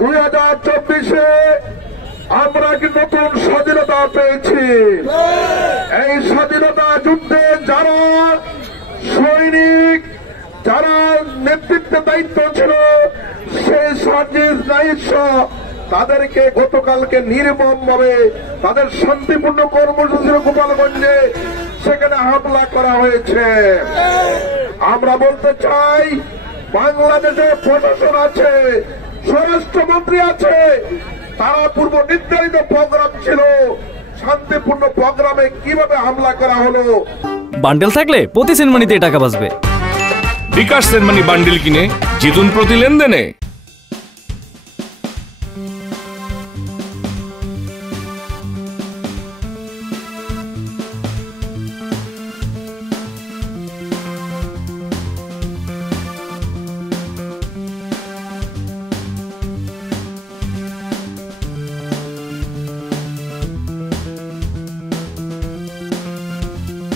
2024-এ আমরা কি নতুন স্বাধীনতা পেয়েছি। এই স্বাধীনতা যুদ্ধে যারা সৈনিক, যারা নেতৃত্বের দায়িত্ব ছিল, সেই সার্জিস নাইট তাদেরকে গতকালকে নির্মমভাবে তাদের শান্তিপূর্ণ কর্মসূচি গোপালগঞ্জে সেখানে হামলা করা হয়েছে। আমরা বলতে চাই, বাংলাদেশে প্রশাসন আছে, স্বরাষ্ট্রমন্ত্রী আছে, তারা পূর্ব নির্ধারিত প্রোগ্রাম ছিল, শান্তিপূর্ণ প্রোগ্রামে কিভাবে হামলা করা হলো। বান্ডেল থাকলে প্রতি সেনমানিতে টাকা বাঁচবে। বিকাশ সেনমানি বান্ডেল কিনে জিতুন প্রতি লেনদেনে।